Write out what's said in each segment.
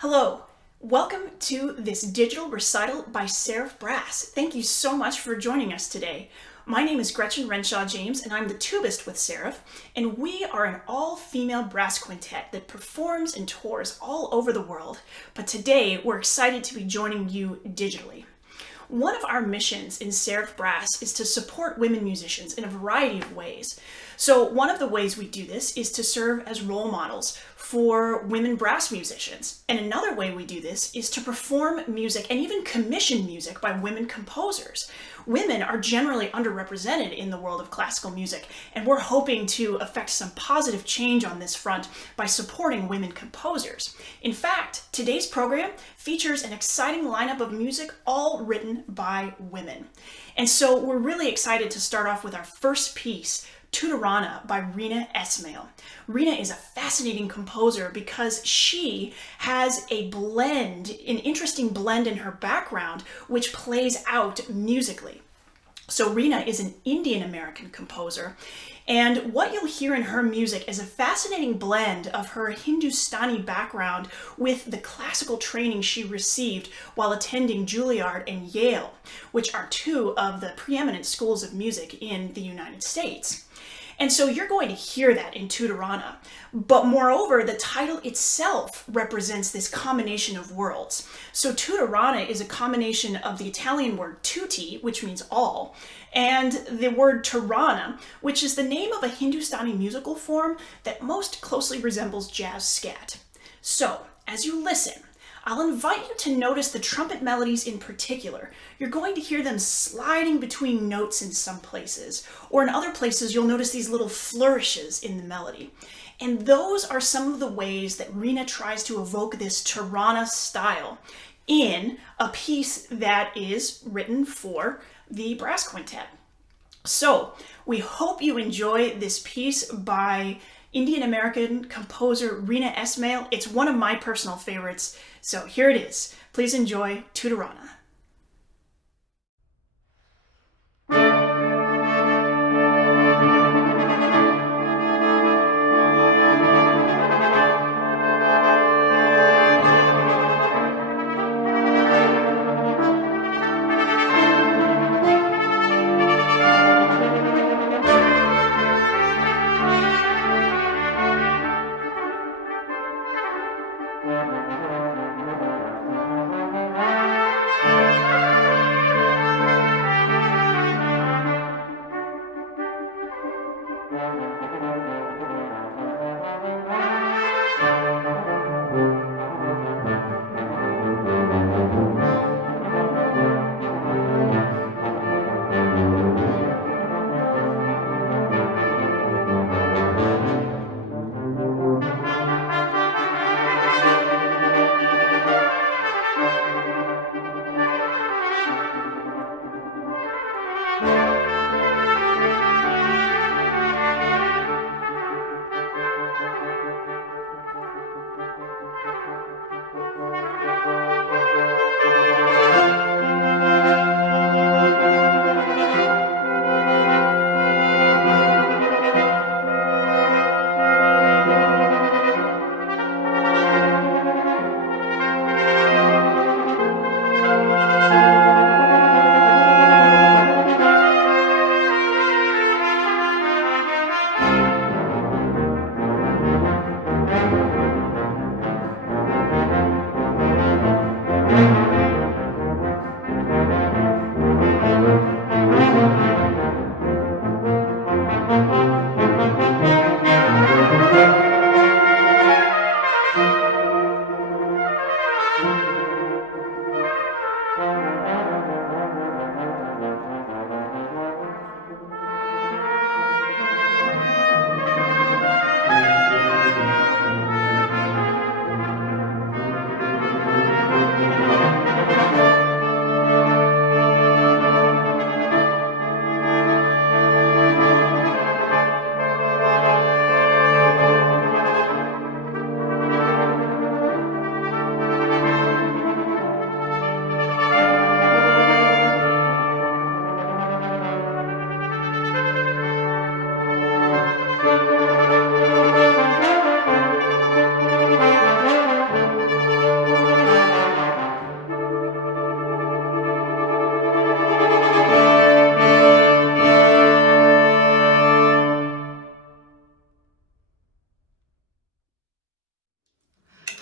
Hello, welcome to this digital recital by Seraph Brass. Thank you so much for joining us today. My name is Gretchen Renshaw James and I'm the tubist with Seraph, and we are an all-female brass quintet that performs and tours all over the world, but today we're excited to be joining you digitally. One of our missions in Seraph Brass is to support women musicians in a variety of ways. So one of the ways we do this is to serve as role models for women brass musicians. And another way we do this is to perform music and even commission music by women composers. Women are generally underrepresented in the world of classical music, and we're hoping to affect some positive change on this front by supporting women composers. In fact, today's program features an exciting lineup of music all written by women. And so we're really excited to start off with our first piece, Tutorana by Rina Esmail. Rina is a fascinating composer because she has an interesting blend in her background, which plays out musically. So Rina is an Indian American composer, and what you'll hear in her music is a fascinating blend of her Hindustani background with the classical training she received while attending Juilliard and Yale, which are two of the preeminent schools of music in the United States. And so you're going to hear that in Tutorana. But moreover, the title itself represents this combination of worlds. So Tutorana is a combination of the Italian word tutti, which means all, and the word Tirana, which is the name of a Hindustani musical form that most closely resembles jazz scat. So, as you listen, I'll invite you to notice the trumpet melodies in particular. You're going to hear them sliding between notes in some places, or in other places you'll notice these little flourishes in the melody. And those are some of the ways that Rina tries to evoke this Tirana style in a piece that is written for the brass quintet. So, we hope you enjoy this piece by Indian American composer Rina Esmail. It's one of my personal favorites. So here it is. Please enjoy Tutorana.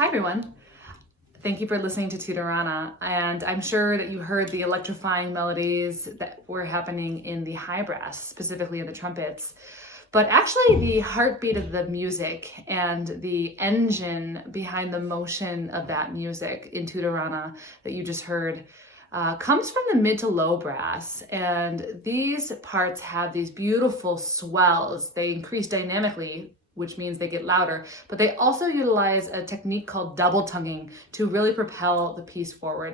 Hi everyone. Thank you for listening to Tutorana, and I'm sure that you heard the electrifying melodies that were happening in the high brass, specifically in the trumpets. But actually the heartbeat of the music and the engine behind the motion of that music in Tutorana that you just heard comes from the mid to low brass. And these parts have these beautiful swells. They increase dynamically, which means they get louder, but they also utilize a technique called double tonguing to really propel the piece forward.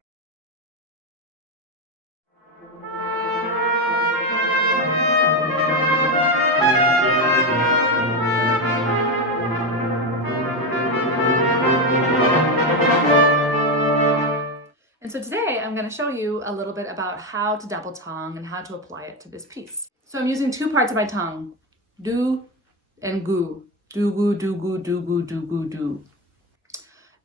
And so today I'm going to show you a little bit about how to double tongue and how to apply it to this piece. So I'm using two parts of my tongue, do and gu. Do gu, do gu, do gu, do gu, do.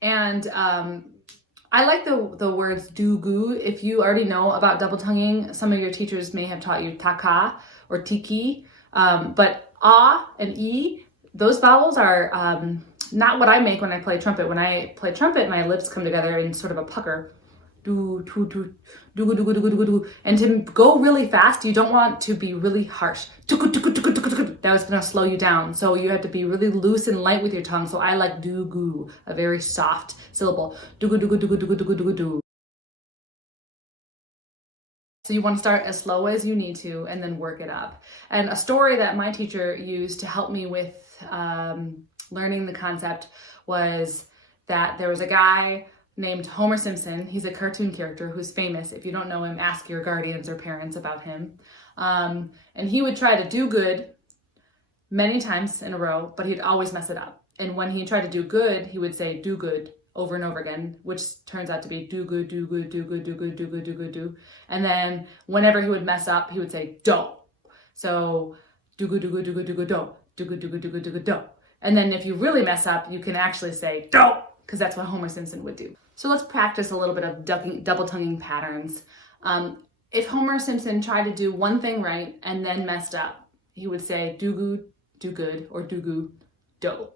And I like the words do gu. If you already know about double tonguing, some of your teachers may have taught you taka or tiki, but ah and e, those vowels are not what I make when I play trumpet. When I play trumpet, my lips come together in sort of a pucker. Do, do, do, do, do, do, do, do, do. And to go really fast, you don't want to be really harsh. That was going to slow you down. So you have to be really loose and light with your tongue. So I like do gu, a very soft syllable. Do gu, do gu, do gu, do gu, do gu, do gu, do. So you want to start as slow as you need to and then work it up. And a story that my teacher used to help me with learning the concept was that there was a guy named Homer Simpson. He's a cartoon character who's famous. If you don't know him, ask your guardians or parents about him. And he would try to do good many times in a row, but he'd always mess it up. And when he tried to do good, he would say do good over and over again, which turns out to be do good, do good, do good, do good, do good, do good, do. And then whenever he would mess up, he would say do. So do good, do good, do good, do good, do. Do good, do good, do good, do good, do. And then if you really mess up, you can actually say do, because that's what Homer Simpson would do. So let's practice a little bit of double tonguing patterns. If Homer Simpson tried to do one thing right and then messed up, he would say do good, or do gu, do.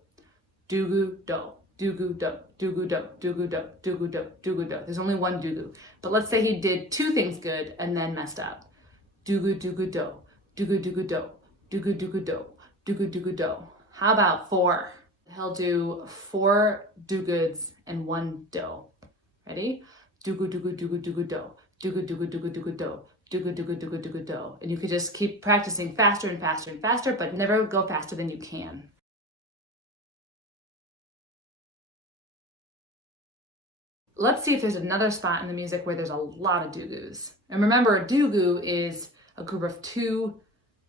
Do gu, do. Do gu, do. Do gu, do. Do gu, do. Do gu, do. Do gu, do. There's only one do gu. But let's say he did two things good and then messed up. Do gu, do gu, do. Do gu, do gu, do. Do gu, do gu, do. Do gu, do gu, do. How about four? He'll do 4 do-goods and 1 do. Ready? Do-gu, do-gu, do-gu, do-gu, do. Do-gu, do-gu, do-gu, do-gu, do. Do-gu, do-gu, do-gu, do-gu, do. And you could just keep practicing faster and faster and faster, but never go faster than you can. Let's see if there's another spot in the music where there's a lot of do-gus. And remember, a do-gu is a group of 2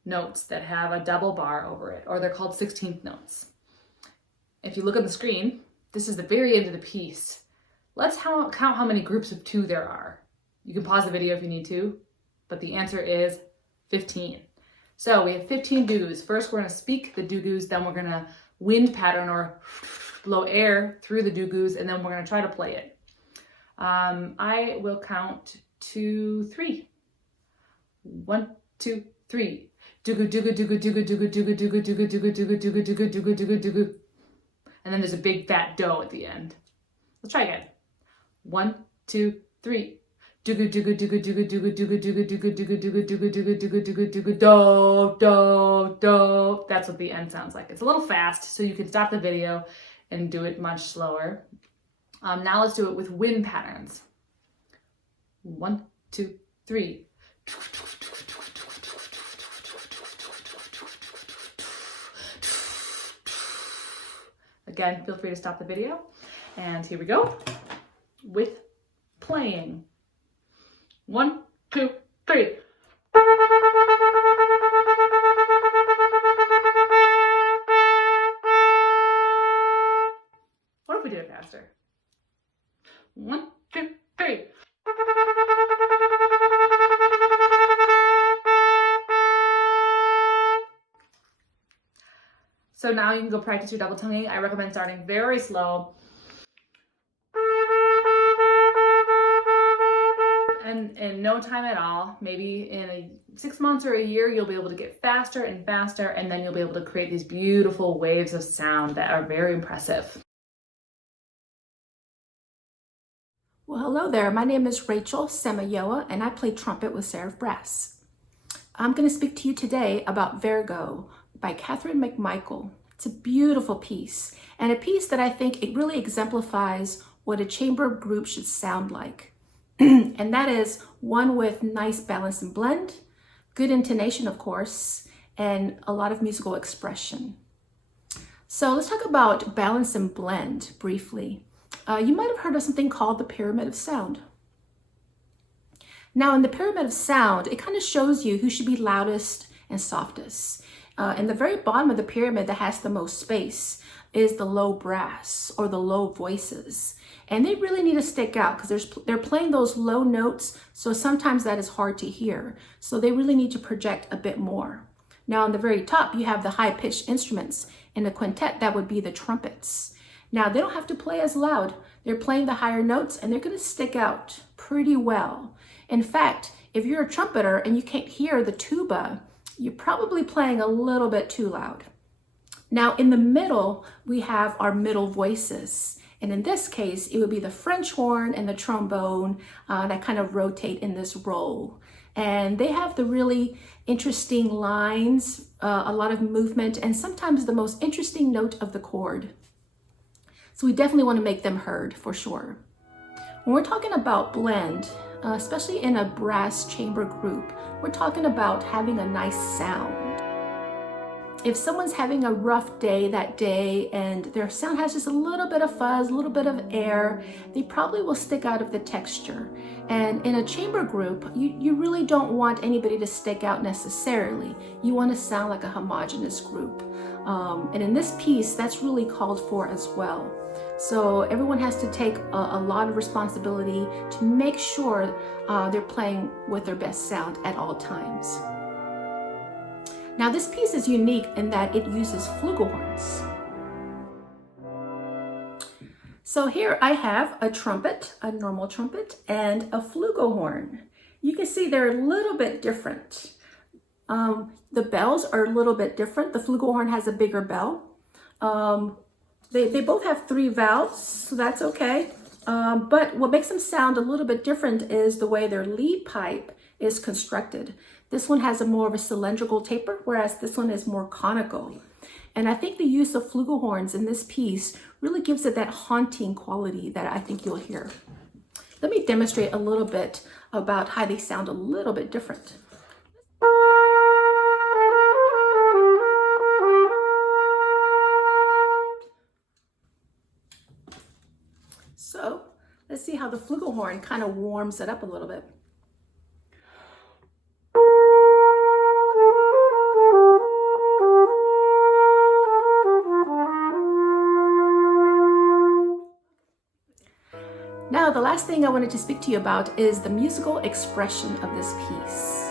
notes that have a double bar over it, or they're called 16th notes. If you look at the screen, this is the very end of the piece. Let's count how many groups of 2 there are. You can pause the video if you need to, but the answer is 15. So we have 15 do-gus. First, we're going to speak the do-gus, then we're going to wind pattern or blow air through the do-gus, and then we're going to try to play it. I will count to 3. 1, 2, 3. Do-gu, do-gu, do-gu, do-gu, do-gu, do-gu, do-gu, do-gu, do-gu, do-gu, do-gu, do-gu, do-gu, do-gu, do-gu. And then there's a big fat do at the end. Let's try again. 1, 2, 3. Do-gu, do-gu, do-gu, do-gu, do-gu, do-gu, do-gu, do-gu, do-gu, do-gu, do-gu, do-gu, do-gu, do-gu, do-gu, do, do, do. That's what the end sounds like. It's a little fast, so you can stop the video and do it much slower. Now let's do it with wind patterns. 1, 2, 3. Again, feel free to stop the video. And here we go with playing. 1, 2, 3. What if we did it faster? 1, 2, 3. So now you can go practice your double tonguing. I recommend starting very slow. And in no time at all, maybe in 6 months or a year, you'll be able to get faster and faster, and then you'll be able to create these beautiful waves of sound that are very impressive. Well, hello there. My name is Rachel Semayoa, and I play trumpet with Seraph Brass. I'm going to speak to you today about Virgo by Catherine McMichael. It's a beautiful piece, and a piece that I think it really exemplifies what a chamber group should sound like. And that is one with nice balance and blend, good intonation, of course, and a lot of musical expression. So let's talk about balance and blend briefly. You might have heard of something called the pyramid of sound. Now in the pyramid of sound, it kind of shows you who should be loudest and softest. In the very bottom of the pyramid that has the most space is the low brass or the low voices. And they really need to stick out because they're playing those low notes, so sometimes that is hard to hear. So they really need to project a bit more. Now on the very top, you have the high-pitched instruments. In the quintet, that would be the trumpets. Now, they don't have to play as loud. They're playing the higher notes and they're going to stick out pretty well. In fact, if you're a trumpeter and you can't hear the tuba, you're probably playing a little bit too loud. Now, in the middle, we have our middle voices. And in this case, it would be the French horn and the trombone that kind of rotate in this role. And they have the really interesting lines, a lot of movement, and sometimes the most interesting note of the chord. So we definitely want to make them heard for sure. When we're talking about blend, especially in a brass chamber group, we're talking about having a nice sound. If someone's having a rough day that day and their sound has just a little bit of fuzz, a little bit of air, they probably will stick out of the texture. And in a chamber group, you really don't want anybody to stick out necessarily. You want to sound like a homogeneous group. And in this piece, that's really called for as well. So everyone has to take a lot of responsibility to make sure they're playing with their best sound at all times. Now this piece is unique in that it uses flugelhorns. So here I have a trumpet, a normal trumpet, and a flugelhorn. You can see they're a little bit different. The bells are a little bit different. The flugelhorn has a bigger bell. They both have 3 valves, so that's okay. But what makes them sound a little bit different is the way their lead pipe is constructed. This one has a more of a cylindrical taper, whereas this one is more conical. And I think the use of flugelhorns in this piece really gives it that haunting quality that I think you'll hear. Let me demonstrate a little bit about how they sound a little bit different. So let's see how the flugelhorn kind of warms it up a little bit. Now, the last thing I wanted to speak to you about is the musical expression of this piece.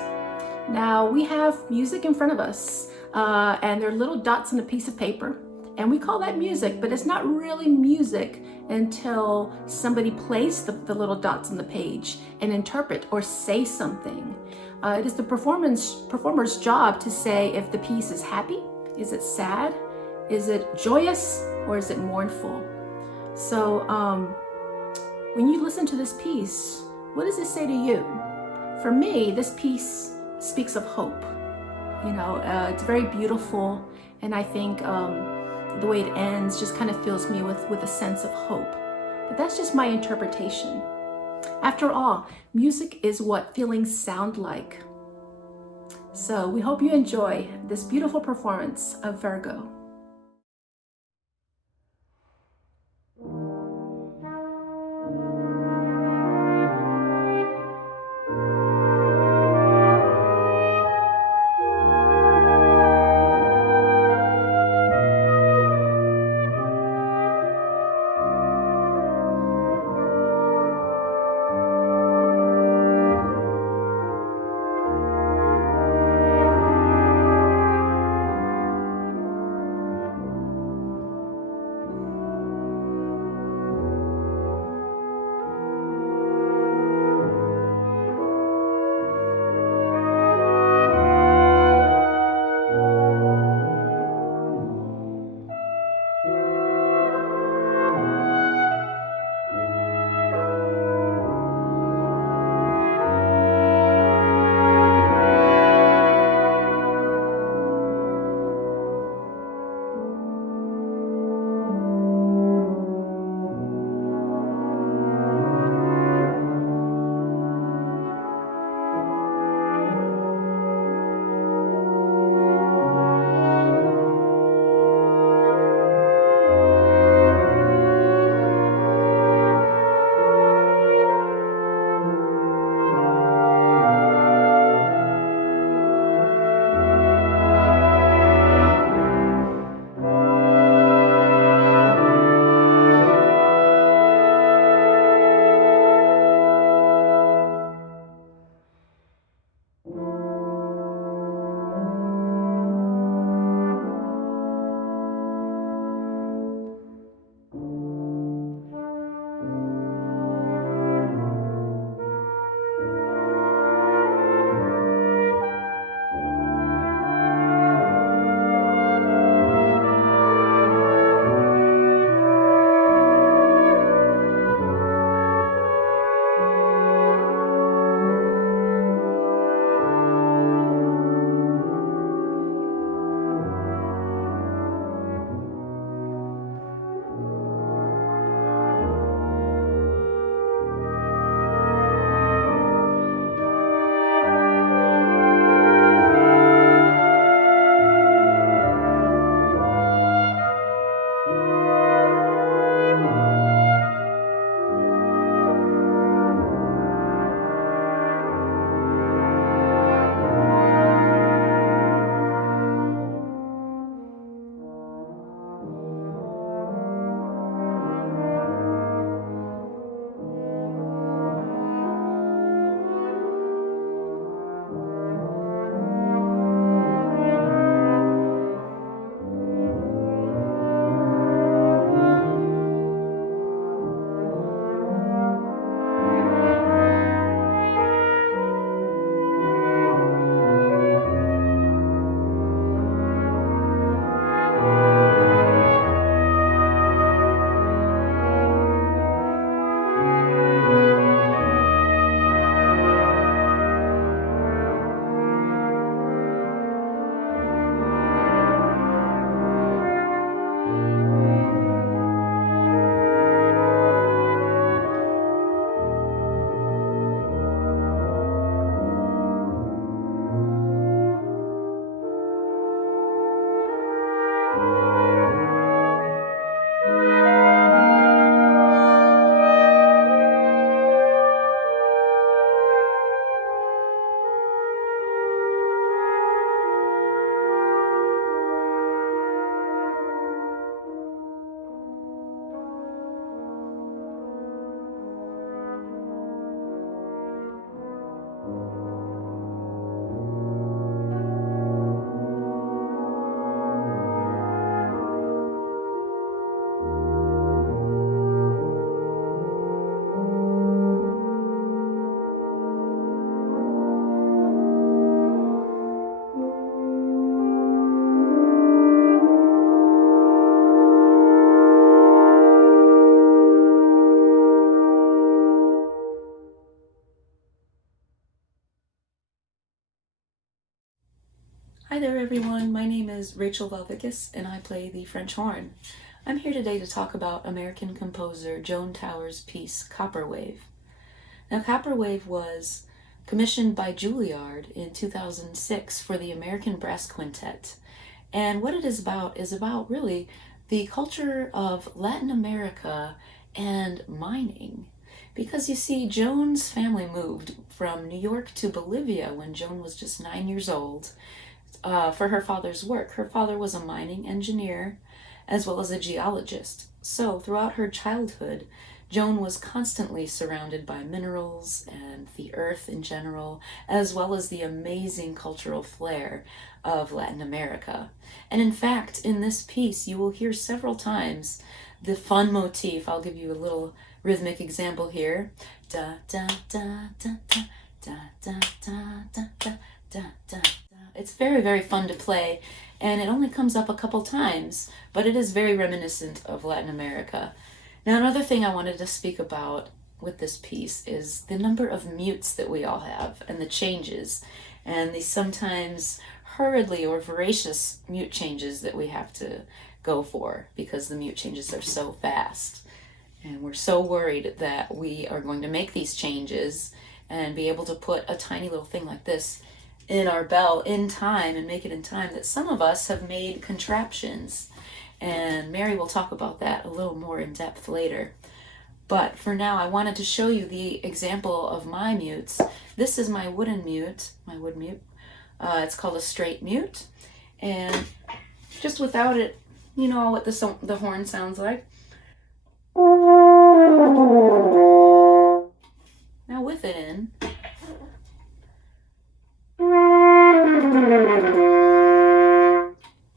Now, we have music in front of us, and there are little dots on a piece of paper, and we call that music, but it's not really music until somebody places the little dots on the page and interpret or say something. It is the performer's job to say if the piece is happy, is it sad, is it joyous, or is it mournful? So, when you listen to this piece, what does it say to you? For me, this piece speaks of hope. You know, it's very beautiful, and I think the way it ends just kind of fills me with a sense of hope. But that's just my interpretation. After all, music is what feelings sound like. So we hope you enjoy this beautiful performance of Virgo. Hi there everyone, my name is Rachel Valvicus and I play the French horn. I'm here today to talk about American composer Joan Tower's piece Copper Wave. Now Copper Wave was commissioned by Juilliard in 2006 for the American Brass Quintet. And what it is about really the culture of Latin America and mining. Because you see, Joan's family moved from New York to Bolivia when Joan was just 9 years old for her father's work. Her father was a mining engineer as well as a geologist. So throughout her childhood, Joan was constantly surrounded by minerals and the earth in general, as well as the amazing cultural flair of Latin America. And in fact, in this piece, you will hear several times the fun motif. I'll give you a little rhythmic example here. Da da da da da da da da da da da da. It's very, very fun to play, and it only comes up a couple times, but it is very reminiscent of Latin America. Now, another thing I wanted to speak about with this piece is the number of mutes that we all have and the changes, and the sometimes hurriedly or voracious mute changes that we have to go for because the mute changes are so fast. And we're so worried that we are going to make these changes and be able to put a tiny little thing like this in our bell in time and make it in time that some of us have made contraptions. And Mary will talk about that a little more in depth later. But for now, I wanted to show you the example of my mutes. This is my wooden mute, my wood mute. It's called a straight mute. And just without it, you know what the horn sounds like. Now with it in,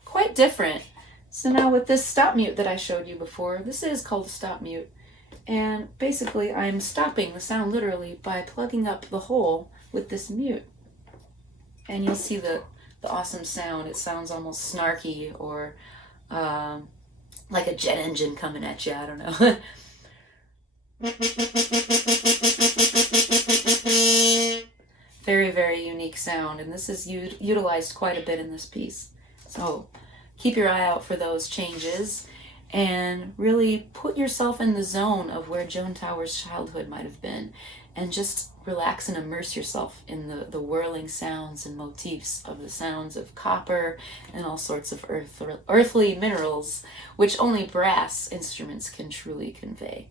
quite different. So now with this stop mute that I showed you before, this is called a stop mute. And basically I'm stopping the sound literally by plugging up the hole with this mute. And you'll see the awesome sound. It sounds almost snarky or like a jet engine coming at you, I don't know. Very, very unique sound, and this is utilized quite a bit in this piece. So keep your eye out for those changes and really put yourself in the zone of where Joan Tower's childhood might have been, and just relax and immerse yourself in the whirling sounds and motifs of the sounds of copper and all sorts of earthly minerals, which only brass instruments can truly convey.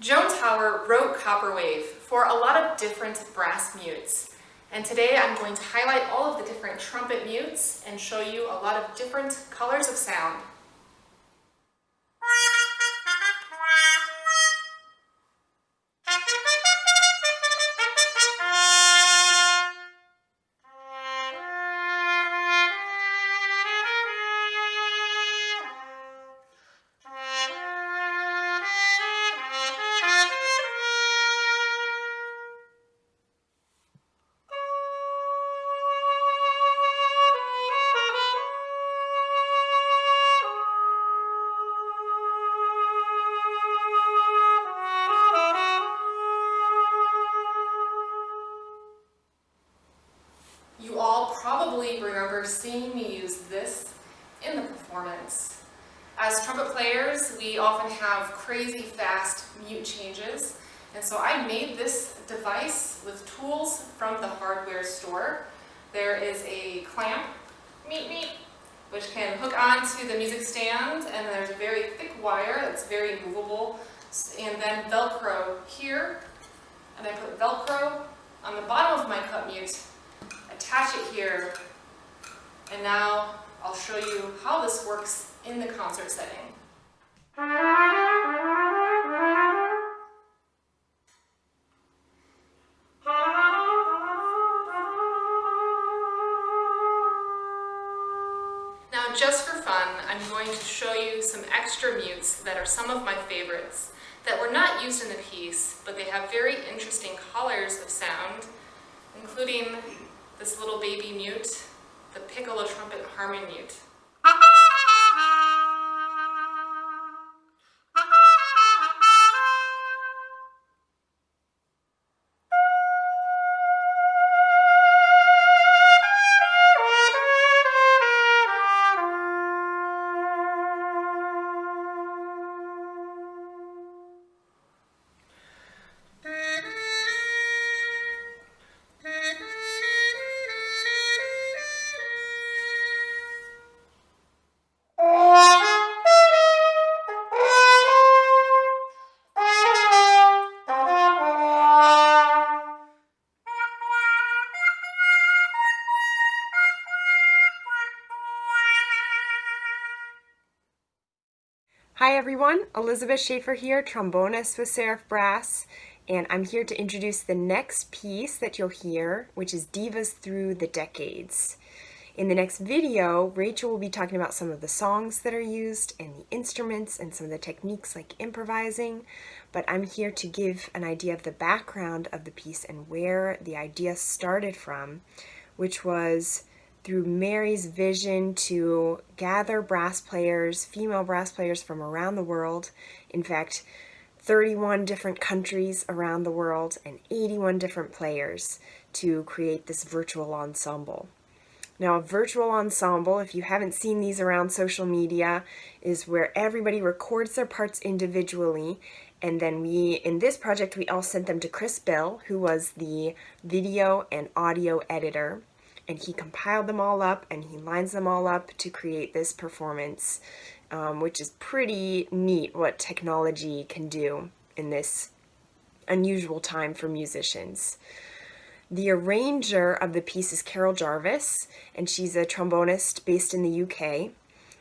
Joan Tower wrote Copperwave for a lot of different brass mutes. And today I'm going to highlight all of the different trumpet mutes and show you a lot of different colors of sound. You all probably remember seeing me use this in the performance. As trumpet players, we often have crazy fast mute changes, and so I made this device with tools from the hardware store. There is a clamp, meet, which can hook onto the music stand, and then there's a very thick wire that's very movable, and then Velcro here, and I put Velcro on the bottom of my cup mute, attach it here, and now I'll show you how this works in the concert setting. Now, just for fun, I'm going to show you some extra mutes that are some of my favorites that were not used in the piece, but they have very interesting colors of sound, including this little baby mute, the piccolo trumpet harmony mute. Hi everyone, Elizabeth Schaefer here, trombonist with Seraph Brass, and I'm here to introduce the next piece that you'll hear, which is Divas Through the Decades. In the next video, Rachel will be talking about some of the songs that are used and the instruments and some of the techniques like improvising, but I'm here to give an idea of the background of the piece and where the idea started from, which was through Mary's vision to gather brass players, female brass players from around the world. In fact, 31 different countries around the world and 81 different players to create this virtual ensemble. Now, a virtual ensemble, if you haven't seen these around social media, is where everybody records their parts individually, and then in this project, we all sent them to Chris Bill, who was the video and audio editor. And he compiled them all up and he lines them all up to create this performance, which is pretty neat what technology can do in this unusual time for musicians. The arranger of the piece is Carol Jarvis, and she's a trombonist based in the UK.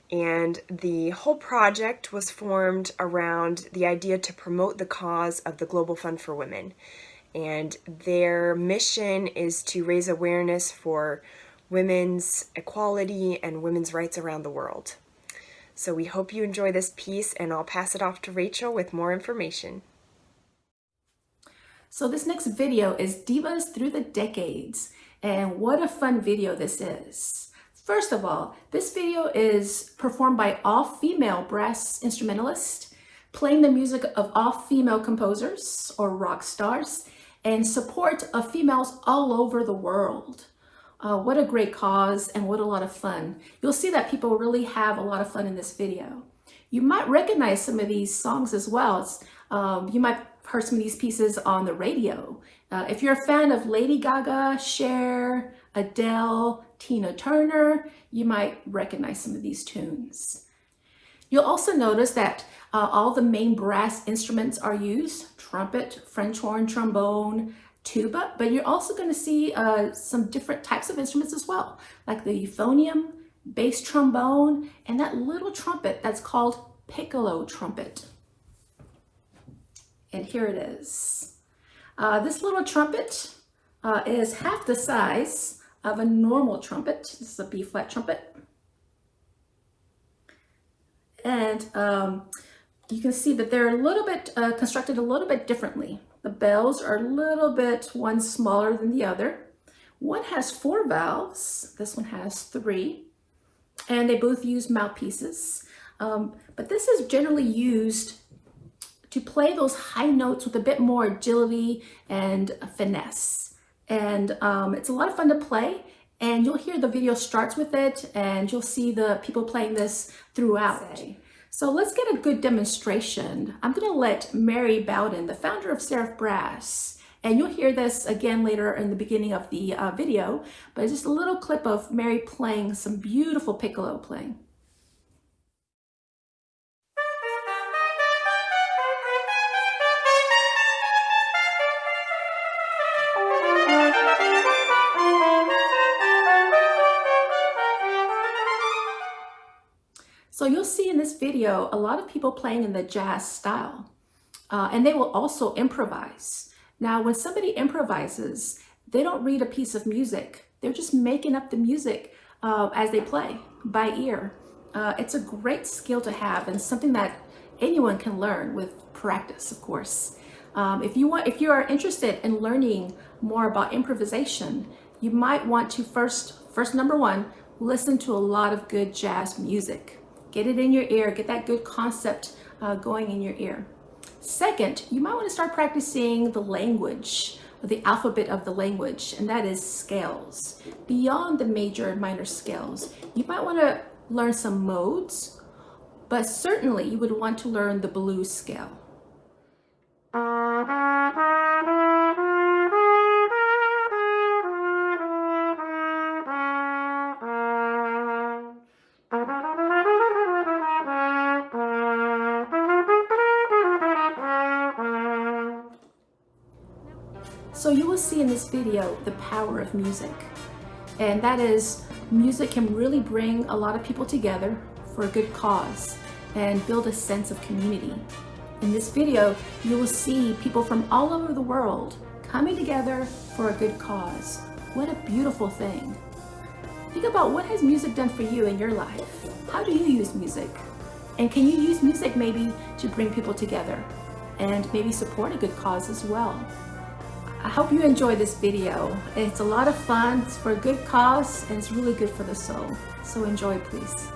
And the whole project was formed around the idea to promote the cause of the Global Fund for Women. And their mission is to raise awareness for women's equality and women's rights around the world. So we hope you enjoy this piece, and I'll pass it off to Rachel with more information. So this next video is Divas Through the Decades, and what a fun video this is. First of all, this video is performed by all-female brass instrumentalists, playing the music of all-female composers or rock stars, and support of females all over the world. What a great cause and what a lot of fun. You'll see that people really have a lot of fun in this video. You might recognize some of these songs as well. You might have heard some of these pieces on the radio. If you're a fan of Lady Gaga, Cher, Adele, Tina Turner, you might recognize some of these tunes. You'll also notice that all the main brass instruments are used: trumpet, French horn, trombone, tuba, but you're also going to see some different types of instruments as well, like the euphonium, bass trombone, and that little trumpet that's called piccolo trumpet. And here it is. This little trumpet is half the size of a normal trumpet. This is a B-flat trumpet. And you can see that they're a little bit constructed a little bit differently. The bells are a little bit one smaller than the other. One has 4 valves, this one has 3, and they both use mouthpieces. But this is generally used to play those high notes with a bit more agility and finesse. And it's a lot of fun to play, and you'll hear the video starts with it, and you'll see the people playing this throughout. So let's get a good demonstration. I'm gonna let Mary Bowden, the founder of Seraph Brass, And you'll hear this again later in the beginning of the video, but it's just a little clip of Mary playing some beautiful piccolo playing. So you'll see in this video a lot of people playing in the jazz style, and they will also improvise. Now, when somebody improvises, they don't read a piece of music. They're just making up the music as they play by ear. It's a great skill to have and something that anyone can learn with practice, of course. If you are interested in learning more about improvisation, you might want to first number one, listen to a lot of good jazz music. Get it in your ear, get that good concept going in your ear. Second, you might want to start practicing the language, the alphabet of the language, and that is scales. Beyond the major and minor scales, you might want to learn some modes, but certainly you would want to learn the blues scale. So you will see in this video the power of music, and that is music can really bring a lot of people together for a good cause and build a sense of community. In this video, you will see people from all over the world coming together for a good cause. What a beautiful thing. Think about what has music done for you in your life? How do you use music? And can you use music maybe to bring people together and maybe support a good cause as well? I hope you enjoy this video. It's a lot of fun, it's for a good cause, and it's really good for the soul. So enjoy, please.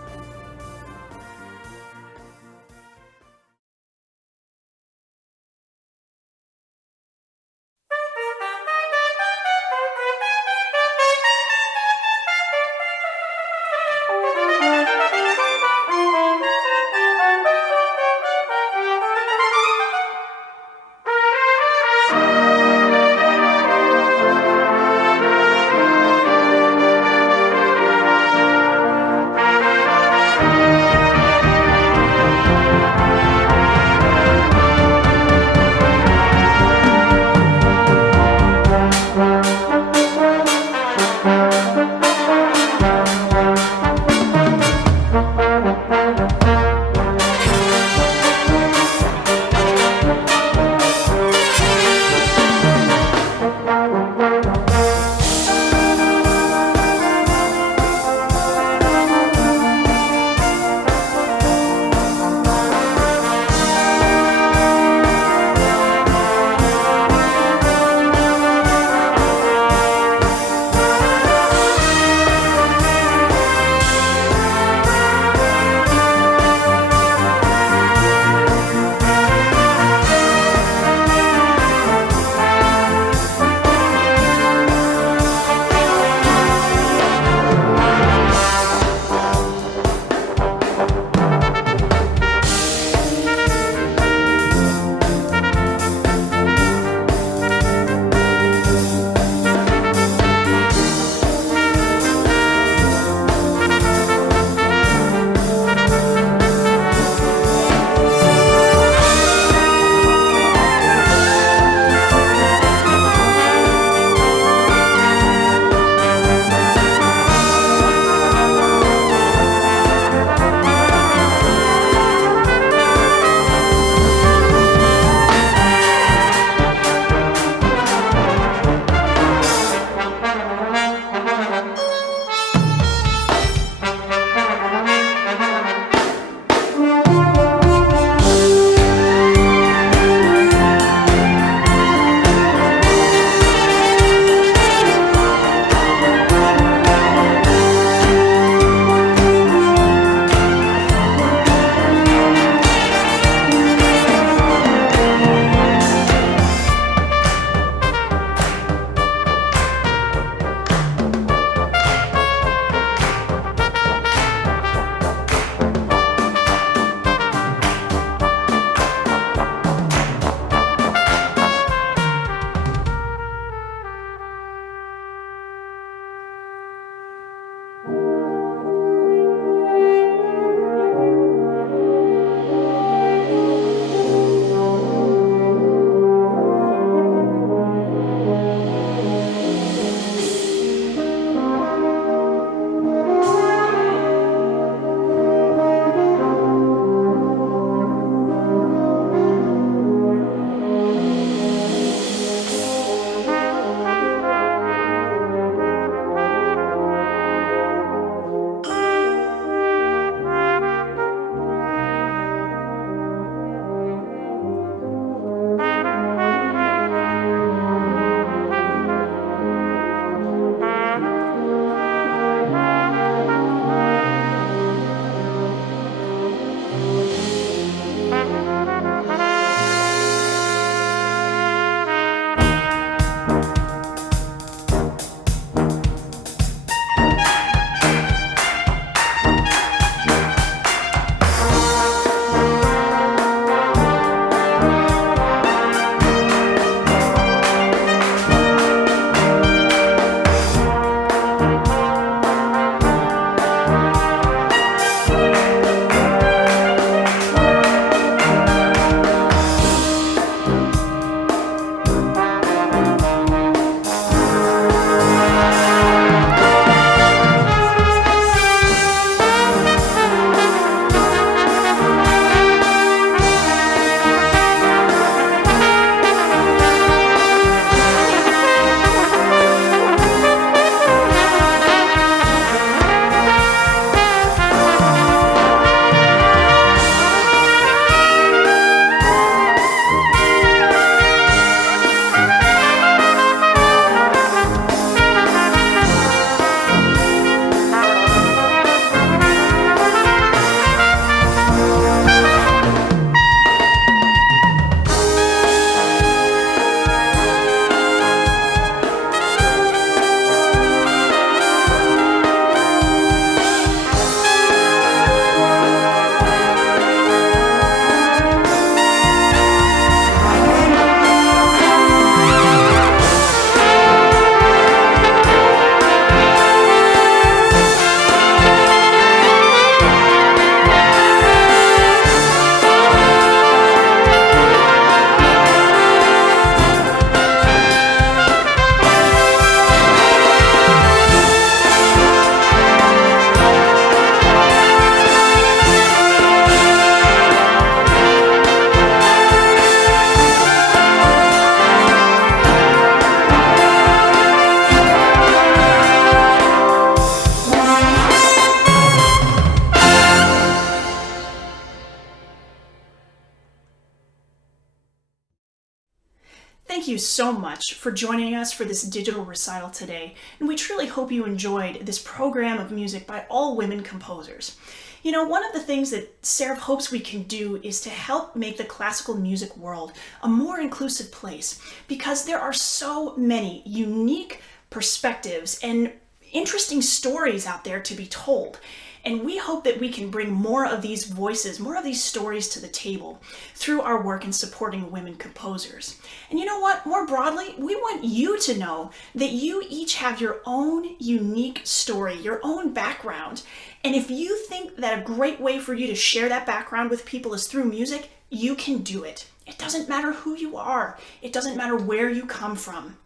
thank you so much for joining us for this digital recital today, and we truly hope you enjoyed this program of music by all women composers. You know, one of the things that Seraph hopes we can do is to help make the classical music world a more inclusive place, because there are so many unique perspectives and interesting stories out there to be told. And we hope that we can bring more of these voices, more of these stories to the table through our work in supporting women composers. And you know what? More broadly, we want you to know that you each have your own unique story, your own background. And if you think that a great way for you to share that background with people is through music, you can do it. It doesn't matter who you are. It doesn't matter where you come from.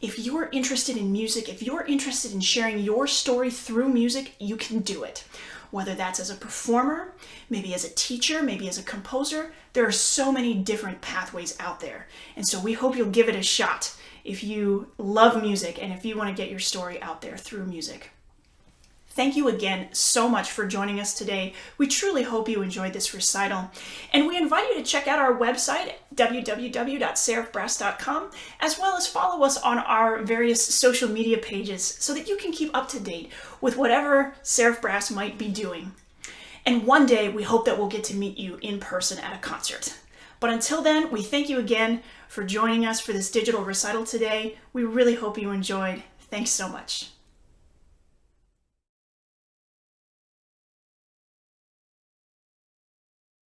If you're interested in music, if you're interested in sharing your story through music, you can do it. Whether that's as a performer, maybe as a teacher, maybe as a composer, there are so many different pathways out there. And so we hope you'll give it a shot if you love music and if you want to get your story out there through music. Thank you again so much for joining us today. We truly hope you enjoyed this recital. And we invite you to check out our website, www.seraphbrass.com, as well as follow us on our various social media pages so that you can keep up to date with whatever Seraph Brass might be doing. And one day, we hope that we'll get to meet you in person at a concert. But until then, we thank you again for joining us for this digital recital today. We really hope you enjoyed. Thanks so much.